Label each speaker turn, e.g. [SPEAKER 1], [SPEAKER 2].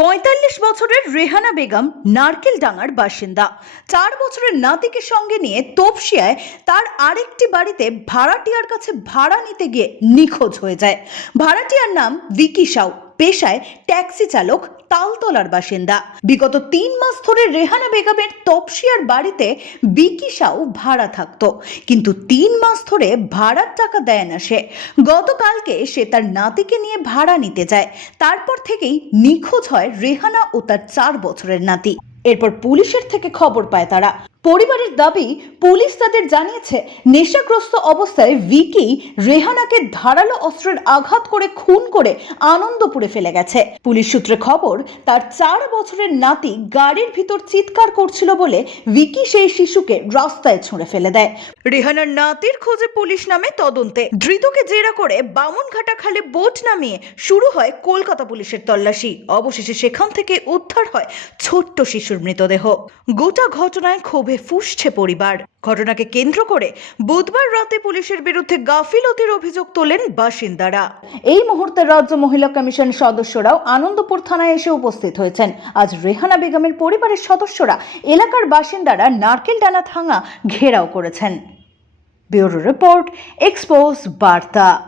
[SPEAKER 1] পঁয়তাল্লিশ বছরের রেহানা বেগম নারকেল ডাঙার বাসিন্দা। চার বছরের নাতিকে সঙ্গে নিয়ে তপসিয়ায় তার আরেকটি বাড়িতে ভাড়াটিয়ার কাছে ভাড়া নিতে গিয়ে নিখোঁজ হয়ে যায়। ভাড়াটিয়ার নাম ভিকি সাউ। পেশায় ট্যাক্সি চালক তালতলার বাসিন্দা। বিগত তিন মাস ধরে রেহানা বেগমের তপসিয়ার বাড়িতে বিকি সাউ ভাড়া থাকত। কিন্তু তিন মাস ধরে ভাড়ার টাকা দেয় না সে। গতকালকে সে তার নাতিকে নিয়ে ভাড়া নিতে যায়। তারপর থেকেই নিখোঁজ হয় রেহানা ও তার চার বছরের নাতি। এরপর পুলিশের থেকে খবর পায় তারা। পরিবারের দাবি, পুলিশ তাদের জানিয়েছে, নেশাগ্রস্ত অবস্থায় ভিকি রেহানাকে ধারালো অস্ত্রের আঘাত করে খুন করে আনন্দপুরে ফেলে গেছে। পুলিশ সূত্রে খবর, তার চার বছরের নাতি গাড়ির ভিতর চিৎকার করছিল বলে ভিকি সেই শিশুকে রাস্তায় ছুঁড়ে ফেলে দেয়। রেহানার নাতির খোঁজে পুলিশ নামে তদন্তে। ধৃতকে জেরা করে বামনঘাটা খালে বোট নামিয়ে শুরু হয় কলকাতা পুলিশের তল্লাশি। অবশেষে সেখান থেকে উদ্ধার হয় ছোট্ট শিশুর মৃতদেহ। গোটা ঘটনায় ক্ষোভে ফুসছে পরিবার। ঘটনাকে কেন্দ্র করে বুধবার রাতে পুলিশের বিরুদ্ধে গাফিলতির অভিযোগ তোলেন বাসিন্দারা। এই মুহূর্তে রাজ্য মহিলা কমিশন সদস্যরাও আনন্দপুর থানায় এসে উপস্থিত হয়েছেন। আজ রেহানা বেগমের পরিবারের সদস্যরা এলাকার বাসিন্দারা নারকেল ডানা থাঙা ঘেরাও করেছেন। ব্যুরো রিপোর্ট, এক্সপোজ, বার্তা।